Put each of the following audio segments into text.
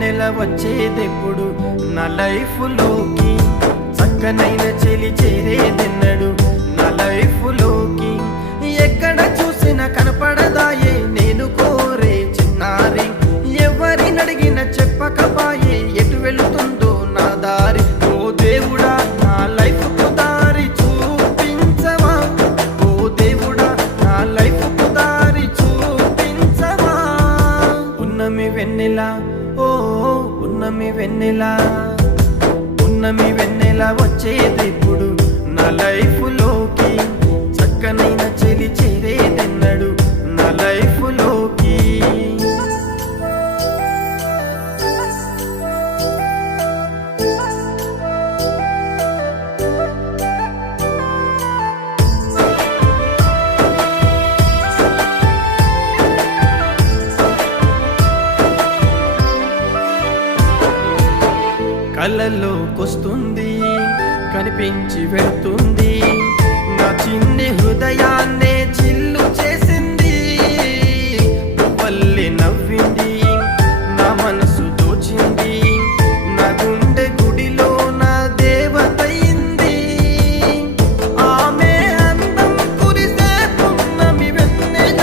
వెన్నెల వచ్చేదెప్పుడు నా లైఫ్లోకి, చక్కనైన చెలి చేరేదెన్నడు నా లైఫ్లోకి. ఎక్కడ చూసినా కనపడదాయే నేను కోరే చిన్నారి, ఎవరినడిగిన చెప్పకపాయే ఎటు వెళుతుందో నా దారి. ఓ దేవుడా నా లైఫ్కు దారి చూపించవా, ఓ దేవుడా నా లైఫ్కు దారి చూపించవా. ఉన్నమి వెన్నెల ఓ ఉన్నమి వెన్నెల, ఉన్నమి వెన్నెల వచ్చేదెప్పుడు నా లైఫ్లోకి, చక్కనైన చెలి చేరేదెన్నడు నా లైఫ్లోకి. కళ్ళలోకొస్తుంది కనిపించి వెళ్తుంది, నా చిన్ని హృదయాన్నే చిల్లు చేసింది. పువ్వల్లి నవ్వింది నా మనసు దోచింది, నా గుండె గుడిలో నా దేవతయింది. ఆమె అందం కురిసే పున్నమి వెన్నెల,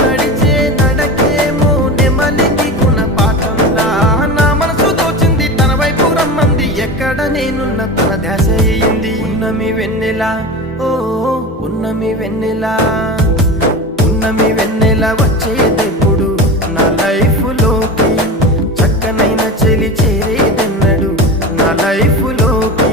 నడిచే నడకేమో నెమలికి గుణపాఠంలా. నా మనసు దోచింది తన వైపు రమ్మంది, ఎక్కడ నేనున్న తన ధ్యాస అయింది. ఉన్నమి వెన్నెల ఓ ఉన్నమి వెన్నెల, ఉన్నమి వెన్నెల వచ్చేదెప్పుడు నా లైఫ్లోకి, చక్కనైన చెలి చేరేదెన్నడు నా లైఫ్లోకి.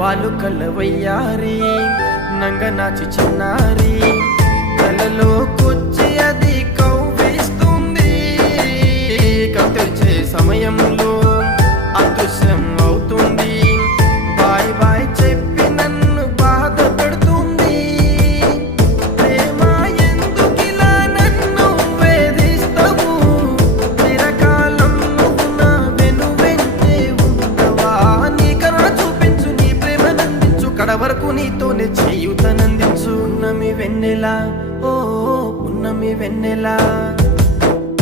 వాళ్ళు కళ్ళవయ్యారి నంగనాచి చిన్నారి, కళ్ళలోకొచ్చి అది కవ్విస్తుంది. కత్తిరిచే సమయంలో అదృశ్యం అవుతుంది, బాయ్ బాయ్ చెప్పి నన్ను బాధ పెడుతుంది. ప్రేమ ఎందుకిలా నన్ను వేధిస్తావు, చిరకాలం నువ్వు నా వెనువెంటే ఉండవా. నీ కరుణ చూపించు, నీ ప్రేమ నందించు, కడవరకు నీతోనే చేయుతనందించు. ఉన్నమి వెన్నెల ఓ ఉన్నమి వెన్నెల,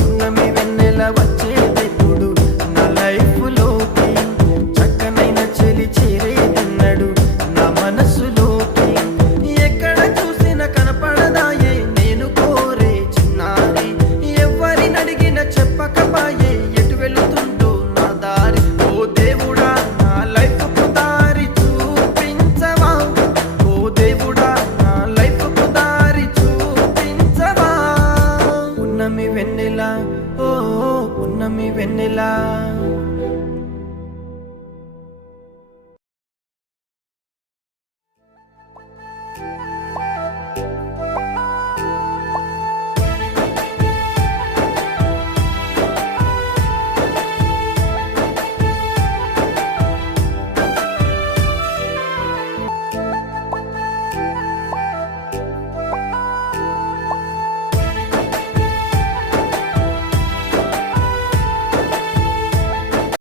ఉన్నమి వెన్నెల వచ్చేదెప్పుడు నా లైఫ్లోకి, చక్కనైన చెలి చేరేదెన్నడు నా మనసులోకి. ఎక్కడ చూసినా కనపడదాయే నేను కోరే చిన్నారి, ఎవరినడిగిన చెప్పకపాయే ఎటు వెళుతుందో నా దారి. ఓ దేవుడా నా లైఫ్కు దారి చూపించవా, ఓ దేవుడా నా లైఫ్కు దారి చూపించవా. ఉన్నమి వెన్నెల ఓ ఉన్నమి వెన్నెల.